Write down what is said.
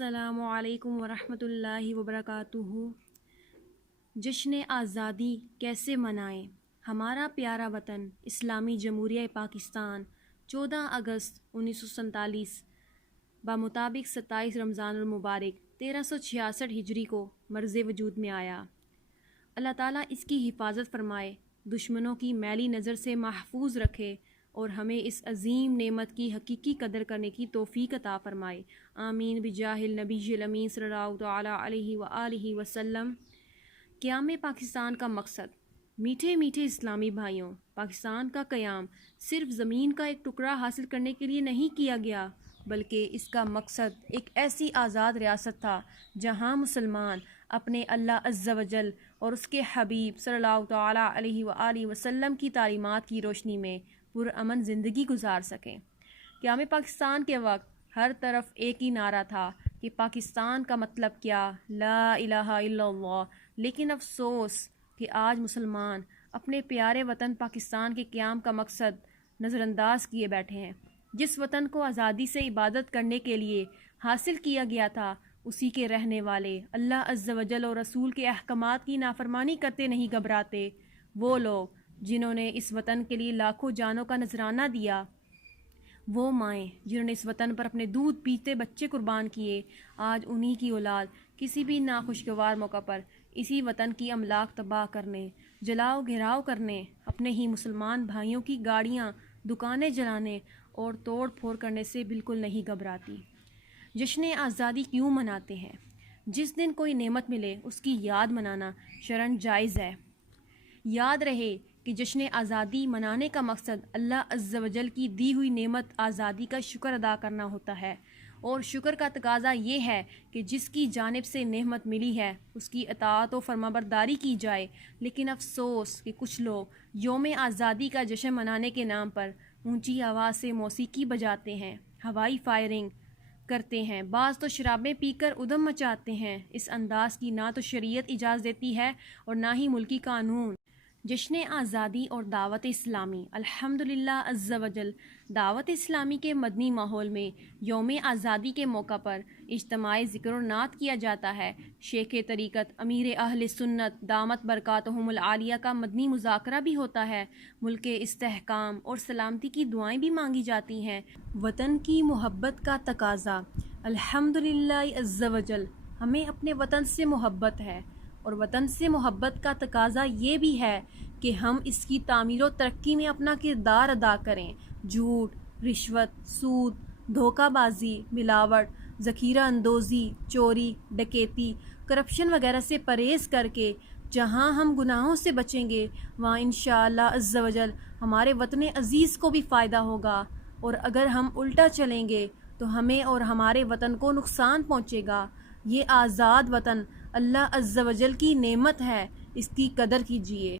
अस्सलामु अलैकुम वरहमतुल्लाहि वबरकातुहू। जश्न आज़ादी कैसे मनाएं। हमारा प्यारा वतन इस्लामी जमहूरिया पाकिस्तान 14 अगस्त 1947 बामुताबिक 27 रमज़ानुल मुबारक 1366 हिजरी को मर्ज़ वजूद में आया। अल्लाह ताला इसकी हिफाजत फरमाए, दुश्मनों की मैली नज़र से महफूज रखे और हमें इस अजीम नेमत की हकीकी कदर करने की तौफीक अता फरमाए। आमीन बिजाहिल नबील अमीन सल्लल्लाहु तआला अलैहि व आलिहि वसल्लम। क़याम पाकिस्तान का मकसद। मीठे मीठे इस्लामी भाइयों, पाकिस्तान का क़याम सिर्फ ज़मीन का एक टुकड़ा हासिल करने के लिए नहीं किया गया, बल्कि इसका मकसद एक ऐसी आज़ाद रियासत था जहाँ मुसलमान अपने अल्लाह अज़्ज़ा वजल और उसके हबीब सल्लल्लाहु तआला अलैहि व आलिहि वसल्लम की तालीमात की रोशनी में पुरअमन ज़िंदगी गुजार सकें। क़याम पाकिस्तान के वक्त हर तरफ एक ही नारा था कि पाकिस्तान का मतलब क्या, ला इलाहा इल्लल्लाह। लेकिन अफसोस कि आज मुसलमान अपने प्यारे वतन पाकिस्तान के क़याम का मकसद नज़रअंदाज किए बैठे हैं। जिस वतन को आज़ादी से इबादत करने के लिए हासिल किया गया था, उसी के रहने वाले अल्लाह अज़्ज़ा वजल और रसूल के अहकामात की नाफरमानी करते नहीं घबराते। वो लोग जिन्होंने इस वतन के लिए लाखों जानों का नजराना दिया, वो माएँ जिन्होंने इस वतन पर अपने दूध पीते बच्चे कुर्बान किए, आज उन्हीं की औलाद किसी भी नाखुशगवार मौका पर इसी वतन की अमलाक तबाह करने, जलाओ घेराव करने, अपने ही मुसलमान भाइयों की गाड़ियाँ दुकानें जलाने और तोड़ फोड़ करने से बिल्कुल नहीं घबराती। जश्न आज़ादी क्यों मनाते हैं? जिस दिन कोई नेमत मिले उसकी याद मनाना शरन जायज़ है। याद रहे कि जश्न आज़ादी मनाने का मकसद अल्लाह अज़्ज़ा वजल की दी हुई नेमत आज़ादी का शुक्र अदा करना होता है, और शुक्र का तकाज़ा ये है कि जिसकी जानिब से नेमत मिली है उसकी अताअत व फरमाबरदारी की जाए। लेकिन अफसोस कि कुछ लोग यौम आज़ादी का जश्न मनाने के नाम पर ऊंची आवाज़ से मौसीकी बजाते हैं, हवाई फायरिंग करते हैं, बाज़ तो शराबें पीकर उधम मचाते हैं। इस अंदाज की ना तो शरीयत इजाज़त देती है और ना ही मुल्की कानून। जश्न आज़ादी और दावत इस्लामी। अल्हम्दुलिल्लाह अज़्ज़ा वजल, दावत इस्लामी के मदनी माहौल में यौम आज़ादी के मौका पर इज्तिमाई ज़िक्र और नात किया जाता है। शेख तरीक़त अमीर अहले सुन्नत दामत बरकातहुमुल आलिया का मदनी मुज़ाकरा भी होता है। मुल्क के इस्तेहकाम और सलामती की दुआएं भी मांगी जाती हैं। वतन की मोहब्बत का तकाज़ा। अल्हम्दुलिल्लाह अज़्ज़ा वजल, हमें अपने वतन से मोहब्बत है, और वतन से मोहब्बत का तकाज़ा ये भी है कि हम इसकी तामीर और तरक्की में अपना किरदार अदा करें। झूठ, रिश्वत, सूद, धोखाबाजी, मिलावट, ज़ख़ीरा अंदोज़ी, चोरी, डकैती, करप्शन वगैरह से परहेज़ करके जहाँ हम गुनाहों से बचेंगे, वहाँ इंशाअल्लाह अज़्ज़ा वजल हमारे वतन अज़ीज़ को भी फ़ायदा होगा। और अगर हम उल्टा चलेंगे तो हमें और हमारे वतन को नुकसान पहुँचेगा। ये आज़ाद वतन अल्लाह अज़्ज़ा वजल की नेमत है, इसकी कदर कीजिए।